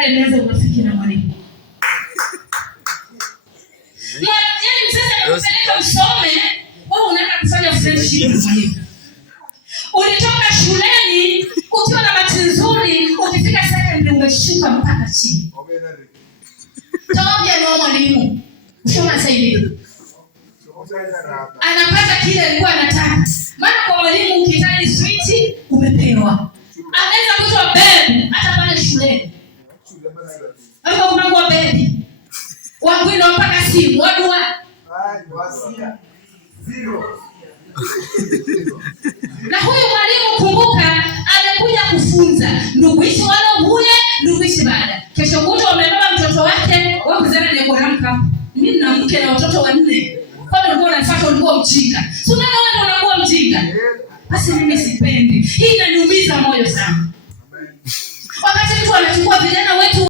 tayari anaweza urafiki na mwalimu. Yaani mzazi anakupeleka usome, wewe unaenda kufanya friendship na mwalimu. Ulitoka shuleni ukiwa na bahati nzuri, ukifika secondary umeshuka mpaka chini. Toa ndio mwalimu. Usoma zaidi. Anapata kile alikuwa anataka. Maana kwa mwalimu ukihitaji switi umepewa. Anaweza kutoa baby hata pale shuleni. Hapo kuna kwa baby. Wangwino mpaka simu, wadua. Wasia. Zero. Na huyu mwalimu kumbuka amekuja kufunza. Ndugu ishi wala bure, ndugu ishi baada. Kesho kutwa wamebeba mtoto wake, wao kuzana ni kuramka. Mimi na mke na watoto 4. Kwa nini ulikuwa unafuata ulikuwa mjinga? Si unaona wewe unakuwa mjinga? Basi mimi sipendi. Hii inaniumiza moyo sana. Wakati mtu anachukua vijana